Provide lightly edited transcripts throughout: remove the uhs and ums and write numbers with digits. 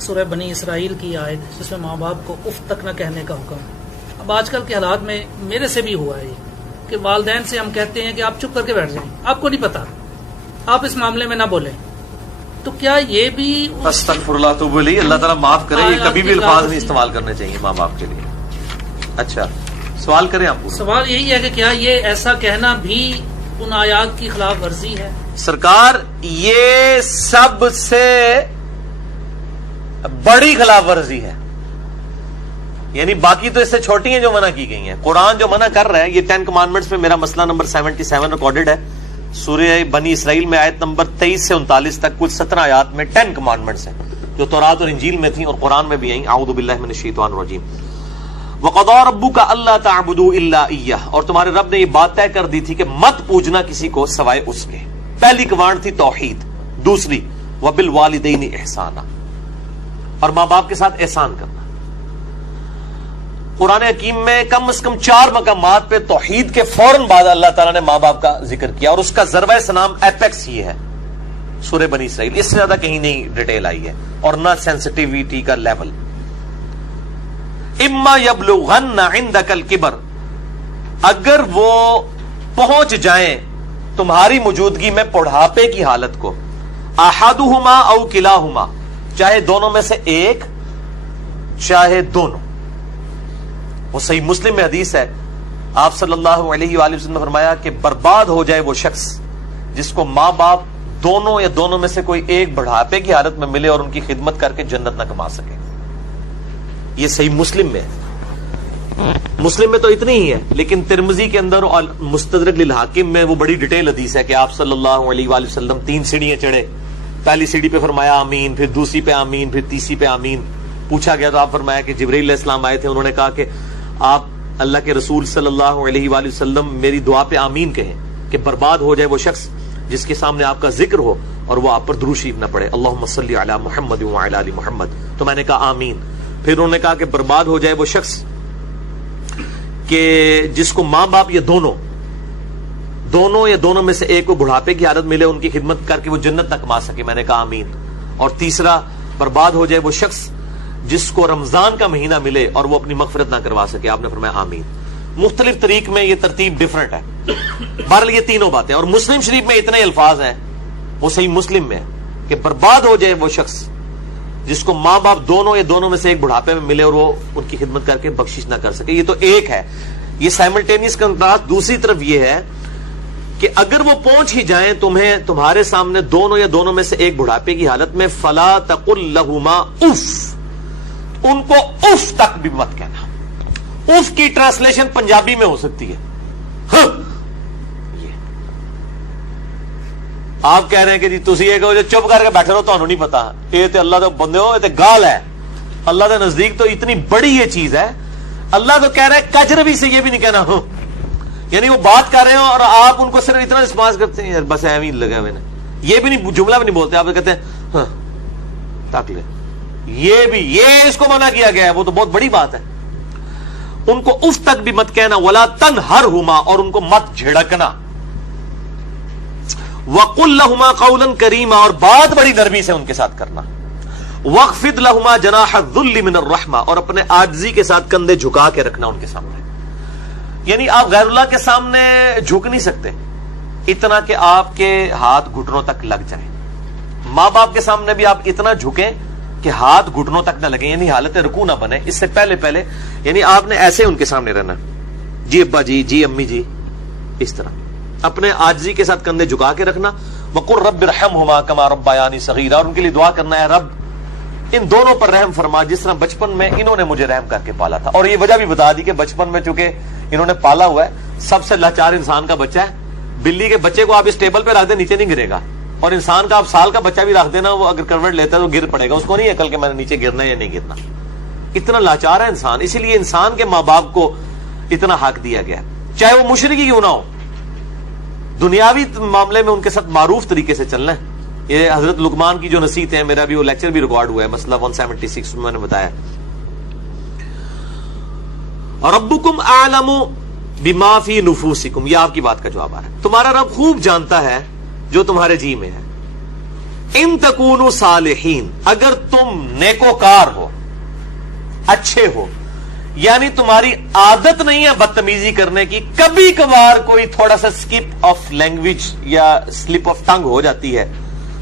سورہ بنی اسرائیل کی آیت جس میں ماں باپ کو اف تک نہ کہنے کا حکم. اب آج کل کے حالات میں میرے سے بھی ہوا ہے کہ والدین سے ہم کہتے ہیں کہ آپ چپ کر کے بیٹھ جائیں, آپ کو نہیں پتا, آپ اس معاملے میں نہ بولیں. تو کیا یہ بھی استغفر اللہ توب الیہ, اللہ تعالیٰ معاف کرے, یہ کبھی بھی الفاظ نہیں استعمال کرنے چاہیے ماں باپ کے لیے. اچھا سوال کریں آپ. سوال یہی ہے کہ کیا یہ ایسا کہنا بھی ان آیات کی خلاف ورزی ہے؟ سرکار یہ سب سے بڑی خلاف ورزی ہے, یعنی باقی تو اس سے چھوٹی ہیں جو منع کی گئی ہیں. قرآن جو منع کر رہا ہے, یہ 10 کمانڈمنٹس میں میرا مسئلہ نمبر 77 ریکارڈڈ ہے, سورہ بنی اسرائیل میں آیت نمبر 23 سے 39 تک کل 17 آیات میں 10 کمانڈمنٹس ہیں جو تورات اور انجیل میں تھیں اور قرآن میں بھی آئیں. اعوذ باللہ من الشیطان الرجیم. وَقَضَىٰ رَبُّكَ أَلَّا تَعْبُدُوا إِلَّا إِيَّهُ, اور تمہارے رب نے یہ بات طے کر دی تھی کہ مت پوجنا کسی کو سوائے اس کے. پہلی کمانڈ تھی توحید, دوسری وَبِالْوَالِدَيْنِ إِحْسَانًا, اور ماں باپ کے ساتھ احسان کرنا. قرآن حکیم میں کم از کم 4 مقامات پہ توحید کے فوراً بعد اللہ تعالیٰ نے ماں باپ کا ذکر کیا, اور اس کا ضربہ سلام ایپیکس یہ ہے سورہ بنی اسرائیل. اس سے زیادہ کہیں نہیں ڈیٹیل آئی ہے, اور نہ سینسٹیویٹی کا لیول. اما یبلغن عندک الکبر, اگر وہ پہنچ جائیں تمہاری موجودگی میں بڑھاپے کی حالت کو, احدہما او کلاہما, چاہے دونوں میں سے ایک چاہے دونوں. وہ صحیح مسلم میں حدیث ہے, آپ صلی اللہ علیہ وآلہ وسلم نے فرمایا کہ برباد ہو جائے وہ شخص جس کو ماں باپ دونوں یا دونوں میں سے کوئی ایک بڑھاپے کی حالت میں ملے اور ان کی خدمت کر کے جنت نہ کما سکے. یہ صحیح مسلم میں ہے. مسلم میں تو اتنی ہی ہے, لیکن ترمذی کے اندر اور مستدرک للحاکم میں وہ بڑی ڈیٹیل حدیث ہے کہ آپ صلی اللہ علیہ وآلہ وسلم 3 سیڑھیاں چڑھے. پہلی سیڑھی پہ فرمایا آمین, پھر دوسری پہ آمین, پھر تیسری پہ آمین. پوچھا گیا تو آپ فرمایا کہ جبرائیل علیہ السلام آئے تھے, انہوں نے کہا کہ آپ اللہ کے رسول صلی اللہ علیہ وآلہ وسلم میری دعا پہ آمین کہیں کہ برباد ہو جائے وہ شخص جس کے سامنے آپ کا ذکر ہو اور وہ آپ پر درود شریف نہ پڑھے, اللہم صلی علی محمد وعلی آل محمد. تو میں نے کہا آمین. پھر انہوں نے کہا کہ برباد ہو جائے وہ شخص کہ جس کو ماں باپ یا دونوں یا دونوں میں سے ایک کو بڑھاپے کی حالت ملے, ان کی خدمت کر کے وہ جنت نہ کما سکے. میں نے کہا آمین. اور تیسرا, برباد ہو جائے وہ شخص جس کو رمضان کا مہینہ ملے اور وہ اپنی مغفرت نہ کروا سکے. آپ نے فرمایا آمین. مختلف طریق میں یہ ترتیب ڈیفرنٹ ہے. بہرحال یہ تینوں باتیں, اور مسلم شریف میں اتنے الفاظ ہیں, وہ صحیح مسلم میں کہ برباد ہو جائے وہ شخص جس کو ماں باپ دونوں یا دونوں میں سے ایک بڑھاپے میں ملے اور وہ ان کی خدمت کر کے بخشش نہ کر سکے. یہ تو ایک ہے, یہ سائملٹینیس کنٹراسٹ. دوسری طرف یہ ہے کہ اگر وہ پہنچ ہی جائیں تمہارے سامنے دونوں یا دونوں میں سے ایک بڑھاپے کی حالت میں, فلا تقل لہما اف, ان کو اف تک بھی مت کہنا. اف کی ٹرانسلیشن پنجابی میں ہو سکتی ہے آپ کہہ رہے ہیں کہ جی تسی یہ کہو جو چپ کر کے بیٹھے رہو, تانوں نہیں پتا. یہ تے اللہ دے بندے ہو, یہ تے گال ہے. اللہ دے نزدیک تو اتنی بڑی یہ چیز ہے. اللہ تو کہہ رہا ہے کجروی سے یہ بھی نہیں کہنا ہو, یعنی وہ بات کر رہے ہو اور آپ ان کو صرف اتنا رسپانس کرتے ہیں, بس ایویں لگا ہوئے. یہ بھی نہیں, جملہ بھی نہیں بولتے, آپ کہتے ہیں ہاں تاک لے. یہ اس کو منع کیا گیا ہے, وہ تو بہت بڑی بات ہے. ان کو اف تک بھی مت کہنا. ولا تنہرہما, اور ان کو مت جھڑکنا. وَقُلْ لَهُمَا قَوْلًا كَرِيمًا, اور بات بڑی نرمی سے ان کے ساتھ کرنا. وَاخْفِضْ لَهُمَا جَنَاحَ الذُّلِّ مِنَ الرَّحْمَةِ, اور اپنے عاجزی کے ساتھ کندھے جھکا کے رکھنا ان کے سامنے. یعنی آپ غیر اللہ کے سامنے جھک نہیں سکتے اتنا کہ آپ کے ہاتھ گھٹنوں تک لگ جائیں. ماں باپ کے سامنے بھی آپ اتنا جھکیں کہ ہاتھ گھٹنوں تک نہ لگیں, یعنی حالت رکوع نہ بنے. اس سے پہلے یعنی آپ نے ایسے ان کے سامنے رہنا, جی ابا جی, جی امی جی, اس طرح اپنے عاجزی کے ساتھ کندھے جھکا کے رکھنا. وَقُلْ رَبِّ ارْحَمْهُمَا كَمَا رَبَّيَانِي صَغِيرًا, اور ان کے لیے دعا کرنا ہے رب ان دونوں پر رحم فرما جس طرح بچپن میں انہوں نے مجھے رحم کر کے پالا تھا. اور یہ وجہ بھی بتا دی کہ بچپن میں چونکہ انہوں نے پالا ہوا ہے, سب سے لاچار انسان کا بچہ ہے. بلی کے بچے کو آپ اس ٹیبل پہ رکھ دیں نیچے نہیں گرے گا, اور انسان کا آپ سال کا بچہ بھی رکھ دینا, وہ اگر کروٹ لیتا ہے تو گر پڑے گا. اس کو نہیں عقل کہ میں نے نیچے گرنا یا نہیں گرنا. اتنا لاچار ہے انسان. اسی لیے انسان کے ماں باپ کو اتنا حق دیا گیا, چاہے وہ مشرک ہی کیوں نہ ہو. دنیاوی معاملے میں ان کے ساتھ معروف طریقے سے چلنا ہے. یہ حضرت لقمان کی جو نصیحت ہے, میرا بھی وہ لیکچر بھی ریکارڈ ہوا ہے, مسئلہ 176 میں نے بتایا. ربکم اعلم بما فی نفوسکم, یہ آپ کی بات کا جواب آ رہا ہے. تمہارا رب خوب جانتا ہے جو تمہارے جی میں ہے. ان تکونوا صالحین، اگر تم نیکوکار ہو، اچھے ہو، یعنی تمہاری عادت نہیں ہے بدتمیزی کرنے کی، کبھی کبھار کوئی تھوڑا سا سکپ آف لینگویج یا سلپ آف ٹنگ ہو جاتی ہے،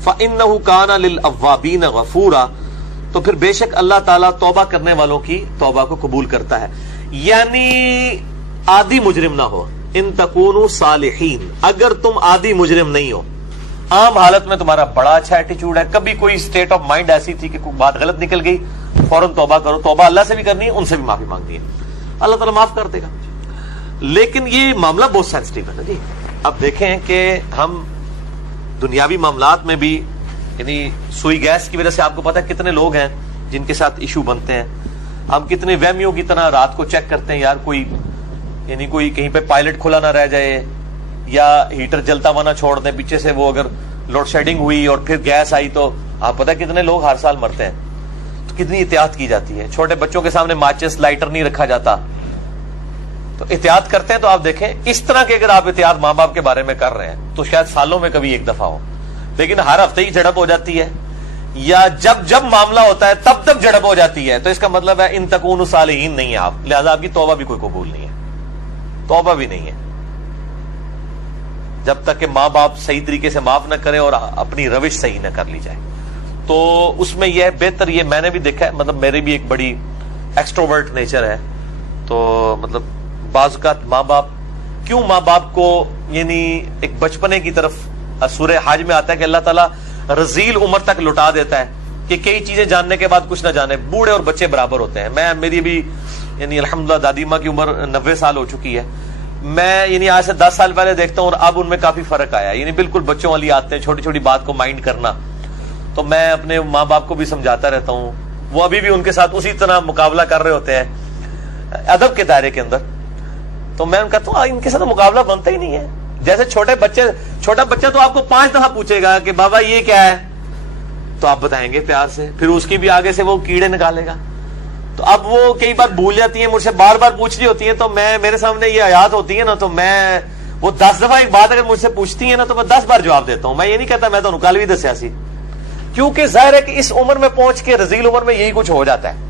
فَإِنَّهُ كَانَ لِلْأَوَّابِينَ غَفُورًا، تو پھر بے شک اللہ تعالیٰ توبہ کرنے والوں کی توبہ کو قبول کرتا ہے. یعنی عادی مجرم نہ ہو. ان تکونوا صالحین، اگر تم عادی مجرم نہیں ہو، عام حالت میں تمہارا بڑا اچھا ایٹیچیوڈ ہے، کبھی کوئی اسٹیٹ آف مائنڈ ایسی تھی کہ کوئی بات غلط نکل گئی، فوراً توبہ کرو. توبہ اللہ سے بھی کرنی ہے، ان سے بھی معافی مانگنی ہے، اللہ تعالیٰ معاف کر دے گا. لیکن یہ معاملہ بہت سینسٹیو ہے نا جی. اب دیکھیں کہ ہم دنیاوی معاملات میں بھی، یعنی سوئی گیس کی وجہ سے آپ کو پتا ہے کتنے لوگ ہیں جن کے ساتھ ایشو بنتے ہیں. ہم کتنے وہمیوں کی طرح رات کو چیک کرتے ہیں، یار کوئی یعنی کوئی کہیں پہ پائلٹ کھلا نہ رہ جائے، یا ہیٹر جلتا ہوا نہ چھوڑ دیں پیچھے سے، وہ اگر لوڈ شیڈنگ ہوئی اور پھر گیس آئی تو آپ پتہ کتنے لوگ ہر سال مرتے ہیں. تو کتنی احتیاط کی جاتی ہے. چھوٹے بچوں کے سامنے ماچس لائٹر نہیں رکھا جاتا، تو احتیاط کرتے ہیں. تو آپ دیکھیں اس طرح کے اگر آپ احتیاط ماں باپ کے بارے میں کر رہے ہیں تو شاید سالوں میں کبھی ایک دفعہ ہو، لیکن ہر ہفتے ہی جھڑپ ہو جاتی ہے، یا جب معاملہ ہوتا ہے تب جھڑپ ہو جاتی ہے، تو اس کا مطلب ہے ان تکونوا صالحین نہیں ہے آپ، لہذا آپ کی توبہ بھی کوئی قبول نہیں ہے. توبہ بھی نہیں ہے جب تک کہ ماں باپ صحیح طریقے سے معاف نہ کرے اور اپنی روش صحیح نہ کر لی جائے. تو اس میں یہ بہتر، یہ میں نے بھی دیکھا ہے، مطلب میری بھی ایک بڑی ایکسٹروورٹ نیچر ہے، تو مطلب بعض اوقات ماں باپ کو یعنی ایک بچپنے کی طرف سورہ حج میں آتا ہے کہ اللہ تعالیٰ رذیل عمر تک لٹا دیتا ہے کہ کئی چیزیں جاننے کے بعد کچھ نہ جانے. بوڑھے اور بچے برابر ہوتے ہیں. میری بھی یعنی الحمدللہ دادی ماں کی عمر 90 سال ہو چکی ہے. میں یعنی آج سے 10 سال پہلے دیکھتا ہوں اور اب ان میں کافی فرق آیا. یعنی بالکل بچوں والی آتے ہیں، چھوٹی چھوٹی بات کو مائنڈ کرنا. تو میں اپنے ماں باپ کو بھی سمجھاتا رہتا ہوں، وہ ابھی بھی ان کے ساتھ اسی طرح مقابلہ کر رہے ہوتے ہیں ادب کے دائرے کے اندر. تو میں کہتا ہوں ان کے ساتھ مقابلہ بنتا ہی نہیں ہے. جیسے چھوٹا بچہ تو آپ کو 5 دفعہ پوچھے گا کہ بابا یہ کیا ہے، تو آپ بتائیں گے پیار سے، پھر اس کی بھی آگے سے وہ کیڑے نکالے گا. تو اب وہ کئی بار بھول جاتی ہیں، مجھ سے بار بار پوچھ رہی ہوتی ہیں، تو میرے سامنے یہ آیات ہوتی ہے نا، تو میں وہ 10 دفعہ ایک بات اگر مجھ سے پوچھتی ہیں نا تو میں 10 بار جواب دیتا ہوں. میں یہ نہیں کہتا میں تو کل بھی دسیا سی، کیونکہ ظاہر ہے کہ اس عمر میں پہنچ کے رذیل عمر میں یہی کچھ ہو جاتا ہے.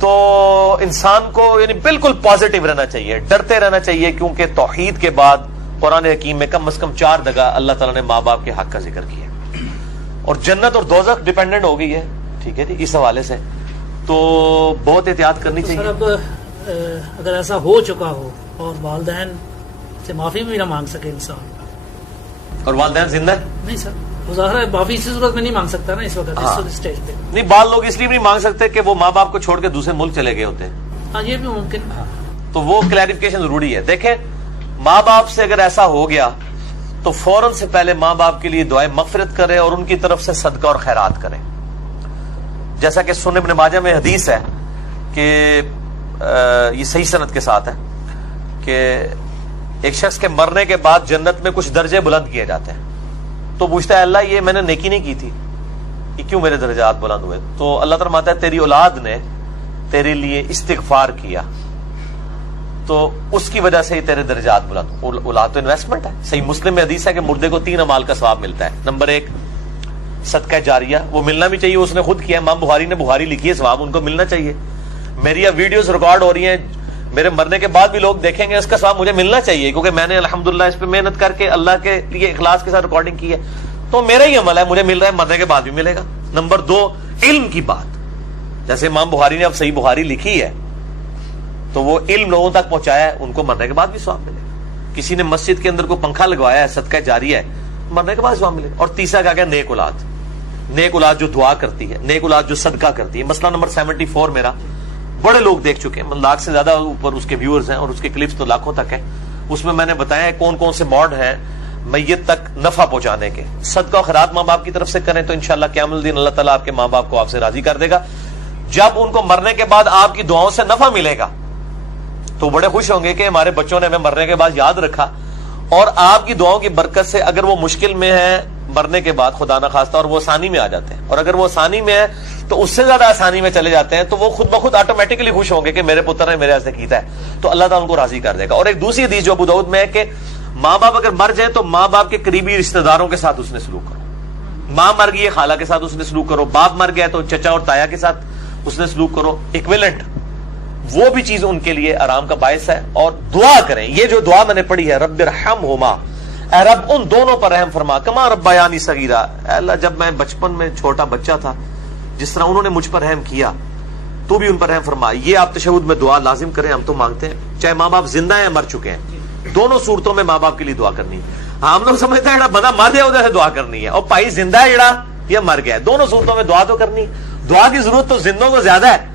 تو انسان کو یعنی بالکل پازیٹیو رہنا چاہیے، ڈرتے رہنا چاہیے، کیونکہ توحید کے بعد قرآن حکیم میں کم از کم 4 جگہ اللہ تعالیٰ نے ماں باپ کے حق کا ذکر کیا، اور جنت اور دوزخ ڈیپینڈنٹ ہو گئی ہے. ٹھیک ہے جی، اس حوالے سے تو بہت احتیاط کرنی چاہیے. سر اب اگر ایسا ہو چکا ہو اور والدین سے معافی بھی نہ مانگ سکے انسان، اور والدین زندہ نہیں سر، ظاہر ہے معافی اسی صورت میں نہیں مانگ سکتا نا اس وقت اس اسٹیج پہ. نہیں، بعض لوگ اس لیے بھی نہیں مانگ سکتے کہ وہ ماں باپ کو چھوڑ کے دوسرے ملک چلے گئے ہوتے ہیں. ہاں یہ بھی ممکن. تو وہ کلیریفیکیشن ضروری ہے. دیکھیں ماں باپ سے اگر ایسا ہو گیا تو فوراً سے پہلے ماں باپ کے لیے دعائیں مغفرت کرے اور ان کی طرف سے صدقہ اور خیرات کرے. جیسا کہ سنن ابن ماجہ میں حدیث ہے کہ یہ صحیح سند کے ساتھ ہے کہ ایک شخص کے مرنے کے بعد جنت میں کچھ درجے بلند کیے جاتے ہیں. تو پوچھتا ہے اللہ یہ میں نے نیکی نہیں کی تھی، یہ کیوں میرے درجات بلند ہوئے؟ تو اللہ تعالیٰ فرماتا ہے تیری اولاد نے تیرے لیے استغفار کیا تو اس کی وجہ سے ہی تیرے درجات بلند. اولاد تو انویسٹمنٹ ہے. صحیح مسلم میں حدیث ہے کہ مردے کو 3 اعمال کا ثواب ملتا ہے. نمبر 1 صدقہ جاریہ، وہ ملنا بھی چاہیے، اس نے خود کیا. امام بخاری نے بخاری لکھی ہے، ثواب ان کو ملنا چاہیے. میری اب ویڈیوز ریکارڈ ہو رہی ہیں، میرے مرنے کے بعد بھی لوگ دیکھیں گے، اس کا ثواب مجھے ملنا چاہیے، کیونکہ میں نے الحمدللہ اس پہ محنت کر کے اللہ کے لیے اخلاص کے ساتھ ریکارڈنگ کی ہے. تو میرا ہی عمل ہے، مجھے مل رہا ہے، مرنے کے بعد بھی ملے گا. نمبر 2 علم کی بات، جیسے امام بخاری نے اب صحیح بخاری لکھی ہے تو وہ علم لوگوں تک پہنچایا ہے، ان کو مرنے کے بعد بھی ثواب ملے گا. کسی نے مسجد کے اندر کوئی پنکھا لگوایا ہے، صدقہ جاریہ ہے، مرنے کے بعد ثواب ملے گا. اور تیسرا کہا گیا نیک اولاد. نیک اولاد جو دعا کرتی ہے، نیک اولاد جو صدقہ کرتی ہے. مسئلہ نمبر 74 میرا بڑے لوگ دیکھ چکے ہیں، 1 لاکھ سے زیادہ اوپر اس کے ویورز ہیں اور اس کے کلپس تو لاکھوں تک ہیں. اس میں نے بتایا ہے کون کون سے موڈ ہیں میت تک نفع پہنچانے کے. صدقہ و خیرات ماں باپ کی طرف سے کریں تو انشاءاللہ قیامت الدین اللہ تعالیٰ آپ کے ماں باپ کو آپ سے راضی کر دے گا. جب ان کو مرنے کے بعد آپ کی دعاؤں سے نفع ملے گا تو بڑے خوش ہوں گے کہ ہمارے بچوں نے ہمیں مرنے کے بعد یاد رکھا. اور آپ کی دعاؤں کی برکت سے اگر وہ مشکل میں ہے مرنے کے بعد خدا نہ خواستہ اور وہ آسانی میں آ جاتے ہیں، اور اگر وہ آسانی میں ہے تو اس سے زیادہ آسانی میں چلے جاتے ہیں، تو وہ خود بخود آٹومیٹکلی خوش ہوں گے کہ میرے پتر نے میرے واسطے کیتا ہے، تو اللہ تعالیٰ ان کو راضی کر دے گا. اور ایک دوسری حدیث جو ابو داؤد میں ہے کہ ماں باپ اگر مر جائیں تو ماں باپ کے قریبی رشتہ داروں کے ساتھ اس نے سلوک کرو. ماں مر گئی ہے خالہ کے ساتھ اس نے سلوک کرو، باپ مر گیا تو چچا اور تایا کے ساتھ اس نے سلوک کرو، ایکویلنٹ وہ بھی چیز ان کے لیے آرام کا باعث ہے. اور دعا کریں، یہ جو دعا میں نے پڑھی ہے رب ارحمہما، اے رب ان دونوں پر رحم فرما، کما ربیانی صغیرا، اے اللہ جب میں بچپن میں چھوٹا بچہ تھا جس طرح انہوں نے مجھ پر رحم کیا تو بھی ان پر رحم فرما. یہ آپ تشہد میں دعا لازم کریں، ہم تو مانگتے ہیں چاہے ماں باپ زندہ ہیں یا مر چکے ہیں، دونوں صورتوں میں ماں باپ کے لیے دعا کرنی ہے. ہم لوگ سمجھتے ہیں بندہ مر جائے ادھر سے دعا کرنی ہے، اور بھائی زندہ ہے جڑا یا مر گیا، دونوں صورتوں میں دعا تو کرنی ہے. دعا کی ضرورت تو زندوں کو زیادہ ہے،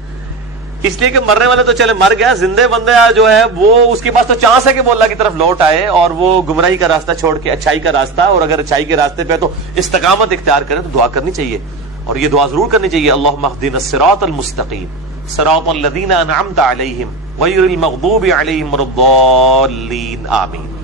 اس لیے کہ مرنے والے تو چلے مر گیا، زندے بندے جو ہے وہ اس کے پاس تو چانس ہے کہ وہ اللہ کی طرف لوٹ آئے اور وہ گمراہی کا راستہ چھوڑ کے اچھائی کا راستہ، اور اگر اچھائی کے راستے پہ تو استقامت اختیار کریں تو دعا کرنی چاہیے. اور یہ دعا ضرور کرنی چاہیے، اللہم اہدنا الصراط المستقیم صراط الذین انعمت علیہم غیر المغضوب علیہم ولا الضالین، آمین.